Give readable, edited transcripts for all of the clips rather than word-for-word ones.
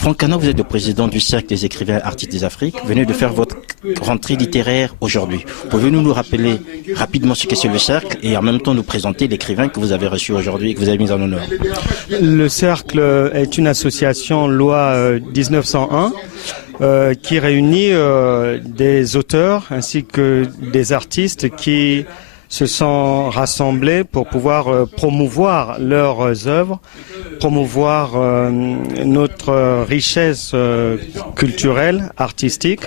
Franck Cana, vous êtes le président du Cercle des écrivains artistes des Afriques. Vous venez de faire votre rentrée littéraire aujourd'hui. Pouvez-vous nous rappeler rapidement ce que c'est le Cercle et en même temps nous présenter l'écrivain que vous avez reçu aujourd'hui et que vous avez mis en honneur? Le Cercle est une association loi 1901 qui réunit des auteurs ainsi que des artistes qui se sont rassemblés pour pouvoir promouvoir leurs œuvres, promouvoir notre richesse culturelle, artistique,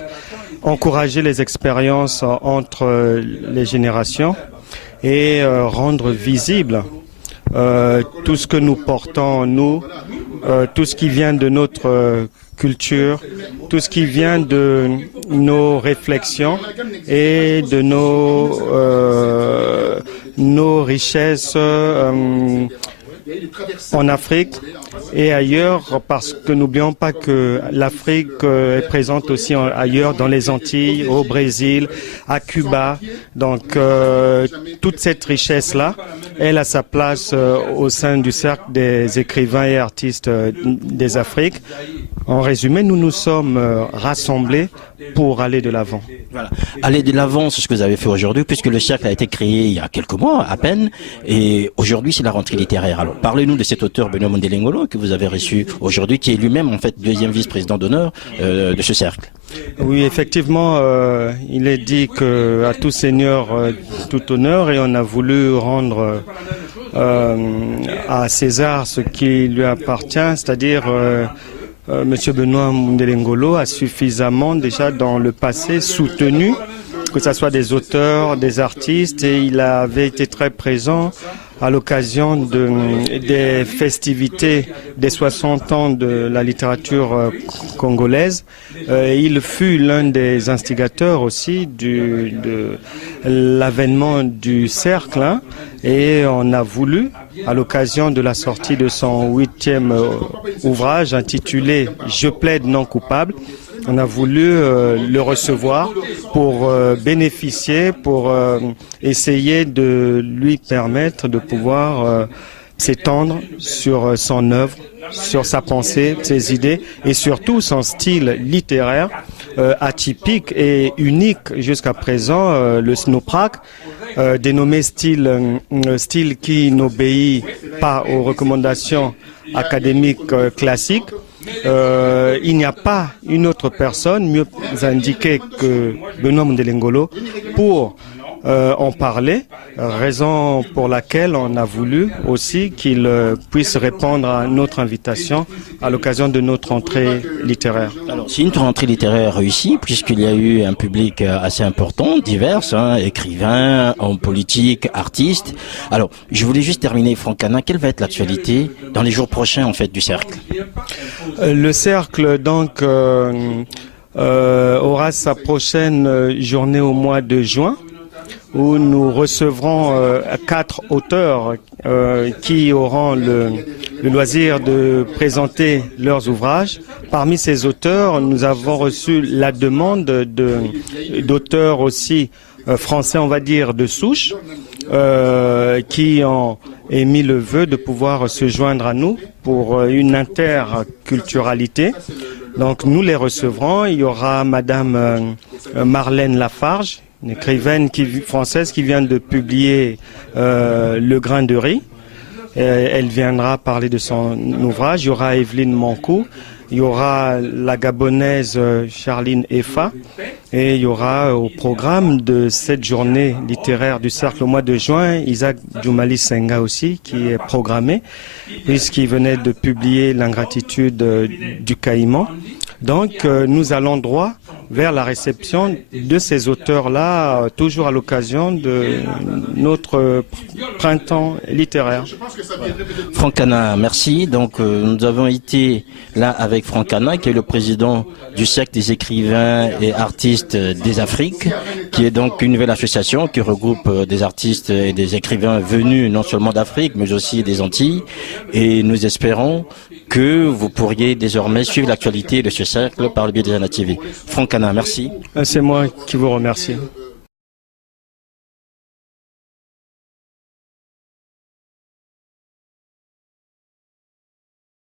encourager les expériences entre les générations et rendre visible tout ce que nous portons en nous, tout ce qui vient de notre culture, tout ce qui vient de nos réflexions et de nos richesses en Afrique et ailleurs, parce que n'oublions pas que l'Afrique est présente aussi ailleurs, dans les Antilles, au Brésil, à Cuba. Donc toute cette richesse-là, elle a sa place au sein du Cercle des écrivains et artistes des Afriques. En résumé, nous nous sommes rassemblés pour aller de l'avant. Voilà. Aller de l'avant, c'est ce que vous avez fait aujourd'hui, puisque le Cercle a été créé il y a quelques mois à peine, et aujourd'hui c'est la rentrée littéraire. Alors parlez-nous de cet auteur Benoît Mondelengolo que vous avez reçu aujourd'hui, qui est lui-même en fait deuxième vice-président d'honneur de ce Cercle. Oui, effectivement, il est dit que à tout seigneur tout honneur, et on a voulu rendre à César ce qui lui appartient, c'est-à-dire Monsieur Benoît Mondelengolo a suffisamment déjà dans le passé soutenu, que ce soit des auteurs, des artistes, et il avait été très présent à l'occasion des festivités des 60 ans de la littérature congolaise. Il fut l'un des instigateurs aussi de l'avènement du Cercle, hein, et on a voulu, à l'occasion de la sortie de son 8e ouvrage intitulé « Je plaide non coupable », on a voulu le recevoir pour bénéficier, pour essayer de lui permettre de pouvoir s'étendre sur son œuvre, sur sa pensée, ses idées et surtout son style littéraire atypique et unique jusqu'à présent, le snowprack. Dénommé style qui n'obéit pas aux recommandations académiques classiques. Il n'y a pas une autre personne mieux indiquée que Benoît Mondelengolo pour en parler, raison pour laquelle on a voulu aussi qu'il puisse répondre à notre invitation à l'occasion de notre entrée littéraire. Alors, c'est une rentrée littéraire réussie puisqu'il y a eu un public assez important, divers, hein, écrivains, hommes politiques, artistes. Alors, je voulais juste terminer, Franck Cana, quelle va être l'actualité dans les jours prochains en fait du Cercle? Le Cercle donc aura sa prochaine journée au mois de juin, où nous recevrons 4 auteurs qui auront le loisir de présenter leurs ouvrages. Parmi ces auteurs, nous avons reçu la demande d'auteurs aussi français, on va dire, de souche, qui ont émis le vœu de pouvoir se joindre à nous pour une interculturalité. Donc nous les recevrons. Il y aura Madame Marlène Lafarge, une écrivaine française qui vient de publier Le grain de riz. Elle viendra parler de son ouvrage. Il y aura Evelyne Mancou, il y aura la Gabonaise Charline Effa, et il y aura au programme de cette journée littéraire du Cercle au mois de juin, Isaac Djoumali Senga aussi, qui est programmé, puisqu'il venait de publier L'ingratitude du Caïman. Donc nous allons droit vers la réception de ces auteurs-là, toujours à l'occasion de notre printemps littéraire. Franck Cana, merci. Donc nous avons été là avec Franck Cana, qui est le président du Cercle des écrivains et artistes des Afriques, qui est donc une nouvelle association qui regroupe des artistes et des écrivains venus non seulement d'Afrique, mais aussi des Antilles. Et nous espérons que vous pourriez désormais suivre l'actualité de ce cercle par le biais des ANA TV. Franck Cana, merci. C'est moi qui vous remercie.